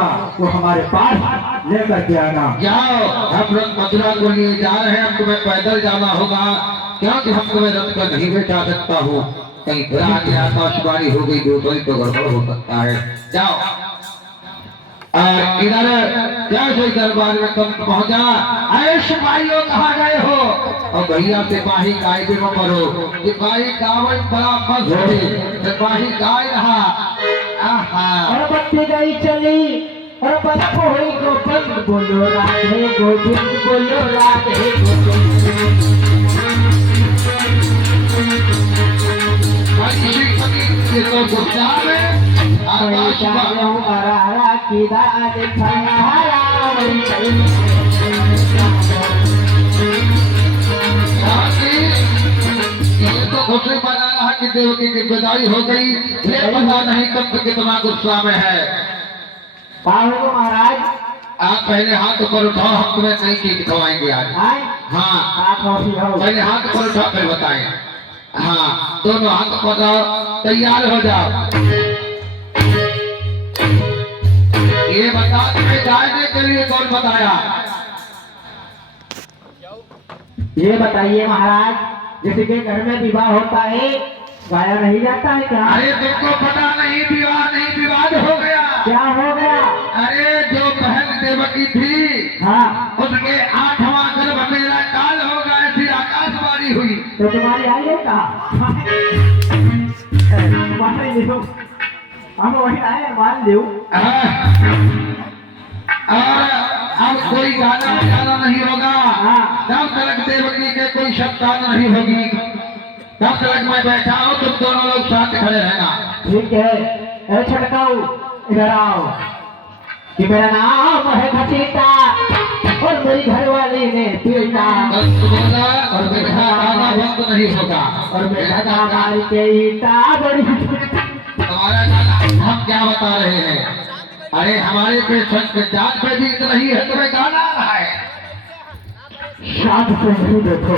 वो हमारे पास लेकर के आना। जाओ, हम लोग मथुरा को लिए जा रहे हैं, तुम्हें पैदल जाना होगा क्योंकि हम तुम्हें रथ पर नहीं बैठा सकता हूँ। कहीं फिर आगे आकाशवाणी हो गई दूसरी तो गड़बड़ हो सकता है। जाओ इधर जैसे दरबार में तुम पहुंचा, अरे सिपाहियों कहाँ गए हो? और भैया सिपाही गाय पे मरो, सिपाही गावल बड़ा मस्त हो, सिपाही गाय रहा। और बत्ती गई चली और बच्चों हुई गोविंद बोलो राधे गोविंद बोलो राधे गोविंद। ये तो गुस्सा में घोषणा बना रहा कि देवकी की विदाई हो गई। ये पता नहीं कब कितना गुस्सा में है। महाराज आप पहले हाथ ऊपर उठाओ, हम तुम्हें नई चीज दिखवाएंगे आज। हाँ पहले हाथ ऊपर उठाओ फिर बताएं। हाँ दोनों हाथ ऊपर जाओ, तैयार हो जाओ। ये बता तुम्हें जाने के लिए कौन बताया? ये बताइए महाराज, किसी के घर में विवाह होता है गाया नहीं जाता है क्या? अरे तुमको पता नहीं, विवाह नहीं विवाद हो गया। क्या हो गया? अरे जो बहन देवकी थी, हाँ उसके 8वां गर्भ मेरा काल हो गया थी, आकाशवाणी हुई। तो तुम्हारी आई है कहा? हम वही आए मान लो। अब कोई गाना बजाना नहीं होगा, जब तक देवकी के कोई शब्दान नहीं होगी तब तक मैं बैठा हूँ, तुम दोनों लोग साथ खड़े रहना। ठीक है। छटकाऊ इधर आओ कि मेरा नाम है घसीटा और मेरी घरवाली ने पीटा और मेरा गाना बंद नहीं होगा और मेरा गाना के ईटा बड़ी। तुम्हारा गाना हम क्या बता रहे हैं? अरे हमारे पे जान पे भी नहीं है, तुम्हें गाना आ रहा है। शाद से नहीं देखो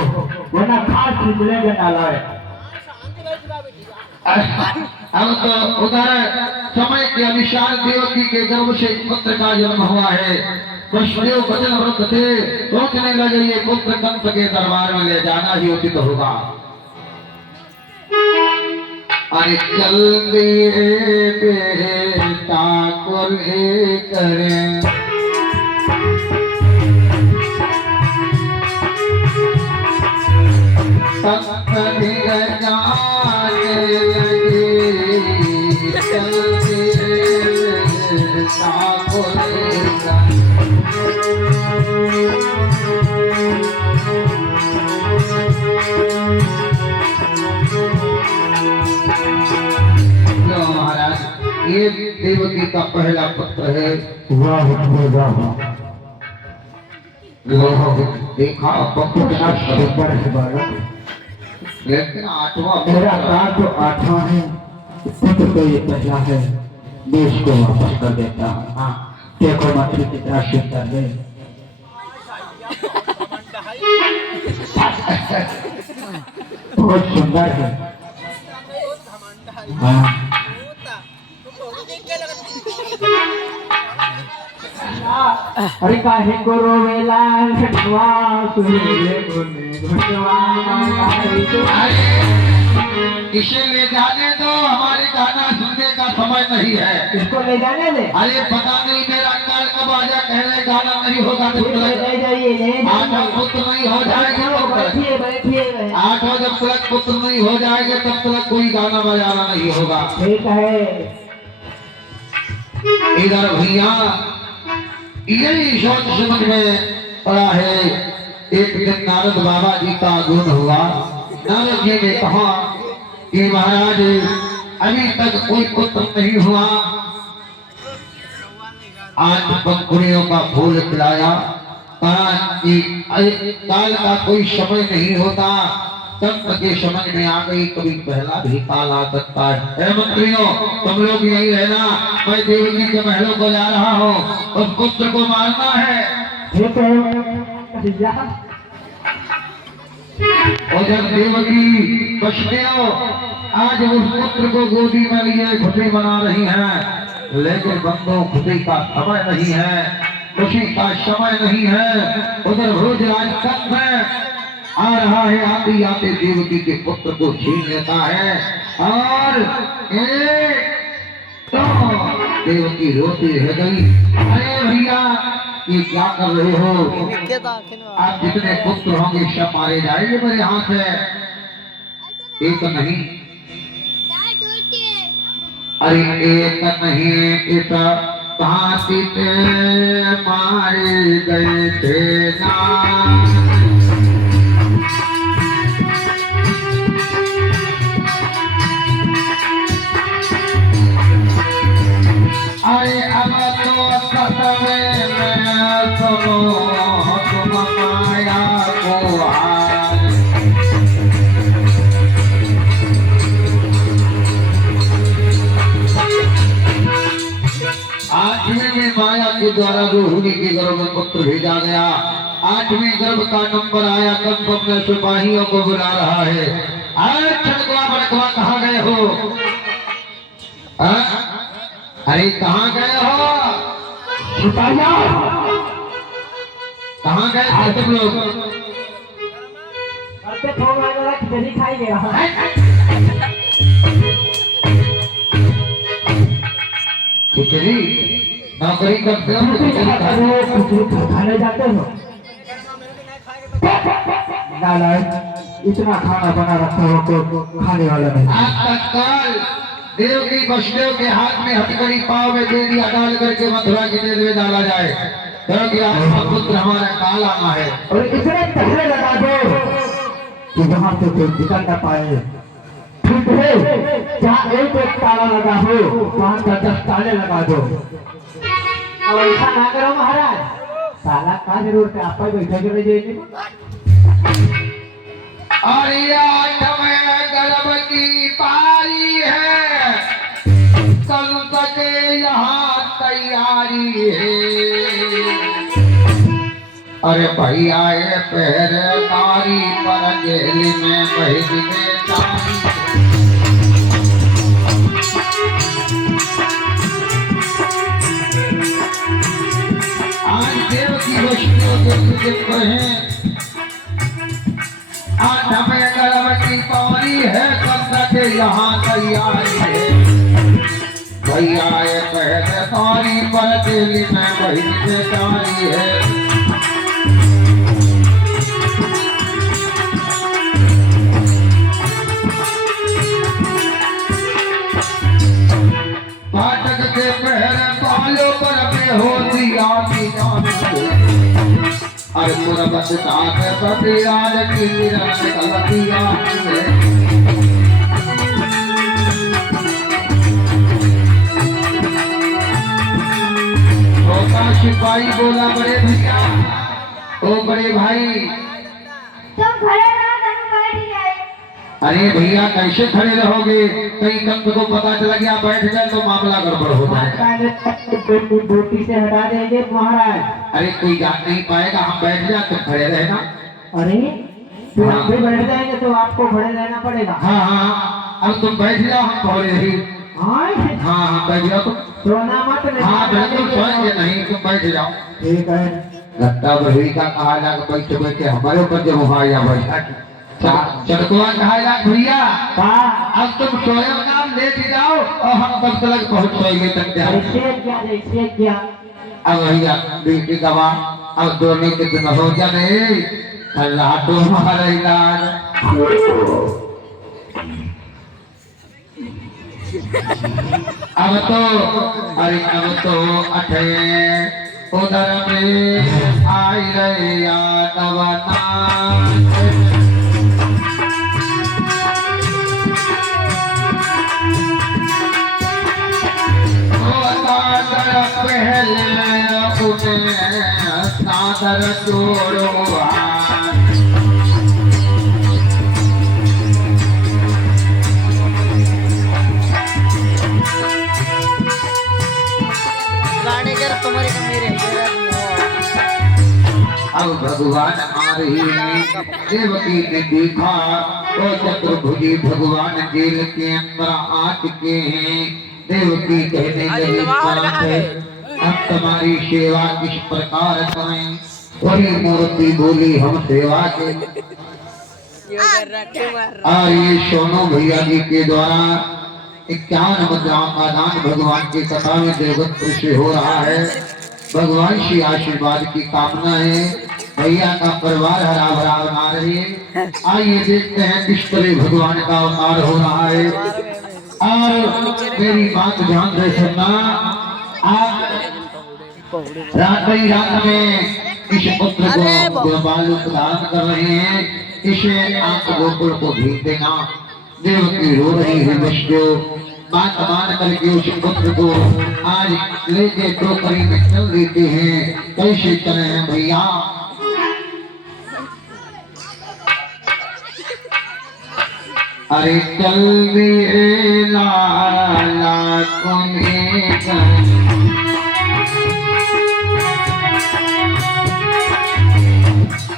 वरना खास मिलेगा नालाय। अब तो उधर समय के अनुसार देवकी के गर्भ से पुत्र का जन्म हुआ है। वसुदेव वचन व्रत थे, सोचने लगे ये पुत्र कंस के दरबार में ले जाना ही उचित होगा। अरे चल दिए बेटा को लेकर जाने लगे, चल दिए बेटा को लेकर। ये देवकी का पहला पुत्र है। देखा लेकिन 8वां मेरा काल तो 8वां है, पुत्र तो ये पहला है। देश को वापस कर देता हूँ। हाँ देखो मातृ कितना सुंदर है। बहुत सुंदर है। हाँ अरे काहे को रोवेला छटवा सुने गुने घटवा। इसे ले जाने दो, हमारे गाना सुनने का समय नहीं है। इसको ले जाने दे। अरे पता नहीं मेरा काल कब आ जाए, कहने गाना नहीं होगा तो ले जाइए। 8वां पुत्र नहीं हो जाएगा तो बैठिए 8वां जब तक पुत्र नहीं हो जाएगा तब तक कोई गाना बजाना नहीं होगा। ठीक है। इधर भैया यही सोच समझ में पड़ा है। एक दिन नारद बाबा जी का आगमन हुआ। नारद जी ने कहा कि महाराज अभी तक कोई पुत्र नहीं हुआ, आज पंखुड़ियों का फूल खिलाया, कहा कि काल का कोई समय नहीं होता। तब के समझ में आ गई कभी पहला भी काल आ सकता है। मंत्रियों तुम लोग यही रहना, मैं देवकी के महलों को जा रहा हूँ, उस पुत्र को मारना है। और जब देवकी वसुदेव आज उस पुत्र को गोदी में लिए खुशी मना रही हैं, लेकिन बंदों खुशी का समय नहीं है, खुशी का समय नहीं है। उधर भोजराज कब में आ रहा है, आते आते देवकी के पुत्र को छीन लेता है और एक तो देवकी रोती रह गई। अरे भैया ये क्या कर रहे हो? आप जितने पुत्र होंगे सब मारे जाएंगे मेरे हाथ से, एक नहीं। अरे एक नहीं, इस भांति से मारे गए थे ना। अरे अब तो सतवे में सुनो तुम माया को हार। आठवीं में माया के द्वारा रोहिणी के गर्भ में पुत्र भेजा गया। आठवीं गर्भ का नंबर आया, कब अपने सिपाहियों को बुला रहा है। अरे छड़कवा बड़कवा कहाँ गए हो? अरे कहाँ गए हो? कहाँ गए थे तुम लोग? खिचड़ी खाई गया। खिचड़ी नौकरी करते हो? खिचड़ी खाने जाते हो? इतना खाना बना रखा हो तो खाने वाला नहीं। आज तत्काल देवकी वसुदेव के हाथ में हथकड़ी पाव में दे दिया, डाल करके मथुरा की जेल में डाला जाए, क्योंकि आपका पुत्र हमारा काल आना है। और इतने पहले लगा दो कि वहां से कोई निकल न पाए। ठीक है, जहाँ एक ताला लगा हो वहां का 10 ताले लगा दो। और ऐसा ना करो महाराज, ताला का जरूरत है, आप बैठे कर रहिए। और ये आठवें गर्भ की पारी है, कंस के यहाँ तैयारी है। अरे भैया ये पहरेदारी पर जेल में बहने तारी। आज देव की वस्तुओं के कहें, आठवें गर्भ की पारी है, कंस के यहाँ तैयारी है। भैया ये पहरेदारी पर जेल में बहने तारी है। फाटक के पहरे पालों पर बेहोशी आती जाती। अरे पुरबत साथ प्रतिराज की किरण निकलती आती है। छोटा सिपाही बोला, बड़े भैया, ओ बड़े भाई तुम खड़े रहो, तुम बैठ गए। अरे भैया कैसे खड़े रहोगे? कहीं कंस को पता चला गया बैठ गए तो मामला गड़बड़ हो जाएगा। ड्यूटी से हटा देंगे महाराज। अरे कोई जान नहीं पाएगा, हम बैठ जाए तुम खड़े रहना। अरे तो आप भी बैठ जाएंगे तो आपको खड़े रहना पड़ेगा। हाँ हाँ, अब तुम बैठ जाओ, हम खड़े रही। हाँ हाँ बैठ जाओ तुम। सोना मत नहीं। हाँ बिल्कुल सोएंगे नहीं, तुम बैठ जाओ। ठीक है। लगता बही का कहा जाकर बैठे बैठे हमारे ऊपर जब हुआ बैठा चटकुआ कहा भैया, अब तुम स्वयं नाम लेके जाओ और हम कब तक पहुँच पाएंगे तक क्या। अब भैया बेटी गवा, अब दोनों के दिन हो जाने अल्लाह तो हमारा इलाज। अब तो अरे अब तो अठे उधर में आई रहे यादव पहले उन्हें सादर जोड़ो। अब भगवान आ रही है, देवकी ने देखा तो चतुर्भुजी भगवान जेल के अंदर आ चुके हैं। देवकी कहने लगी नाथ, अब तुम्हारी सेवा किस प्रकार करें। वही मूर्ति बोली हम सेवा के। और ये सोनू भैया जी के द्वारा 51 मुद्राओं का दान भगवान की कथा में देवगुप्त से हो रहा है। भगवान श्री आशीर्वाद की कामना है, भैया का परिवार हरा भरा बना रहे। आइए देखते हैं किस तरह भगवान का अवतार हो रहा है। और मेरी बात ध्यान से सुनना, आप रात में इस पुत्र को बालू प्रदान कर रहे हैं, इसे आप गोकुल को भेज देना। देवकी रो रही है, बच्चों बात मान करके उस पुत्र को आज लेके टोकरी में चल देते हैं। कैसे चले हैं भैया? अरे चल दिए लाला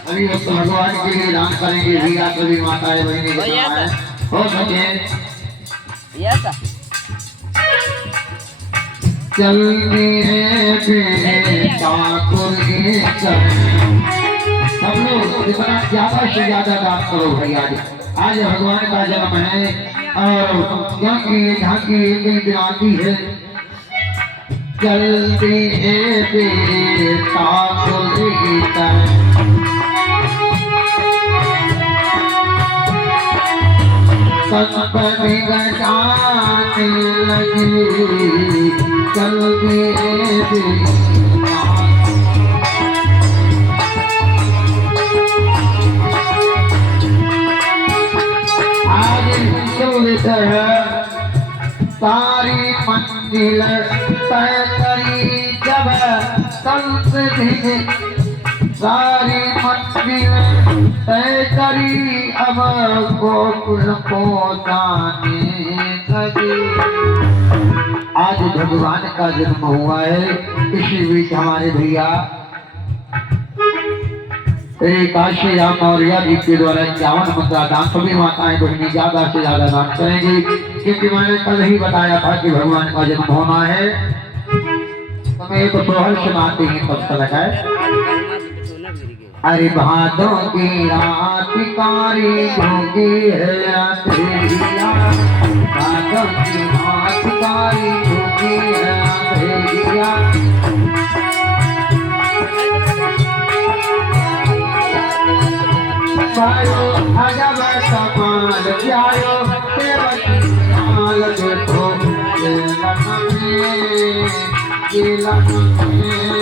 अभी तो भगवान के लिए दान करेंगे। भैया कभी माताएं बहने हो सके चल सब लोग जितना ज्यादा से ज्यादा दान करो भैया जी। आज भगवान का जन्म है और क्योंकि यहाँ की एक दिन आती है। जल्दी संपत्ति गजाने लगी, जल्दी सारी मंजिल तय करी जब संत भी, सारी मंजिल तय करी अब गोकुल को जाने लगी। आज भगवान का जन्म हुआ है, इसी बीच हमारे भैया काशी राम मौर्य जी के द्वारा 51 मुद्रा दान सभी माताएं बहनी ज्यादा से ज्यादा दान करेंगी, क्योंकि मैंने कल ही बताया था कि भगवान का जन्म होना है। तो मैं एक सोहर सुनाते ही तब तक है। अरे भादों की रात कारी होगी है अंधेरिया, भादों की रात कारी होगी है अंधेरिया। पायो अजब कमाल प्यारो सेवकी माल देखो ये लखन में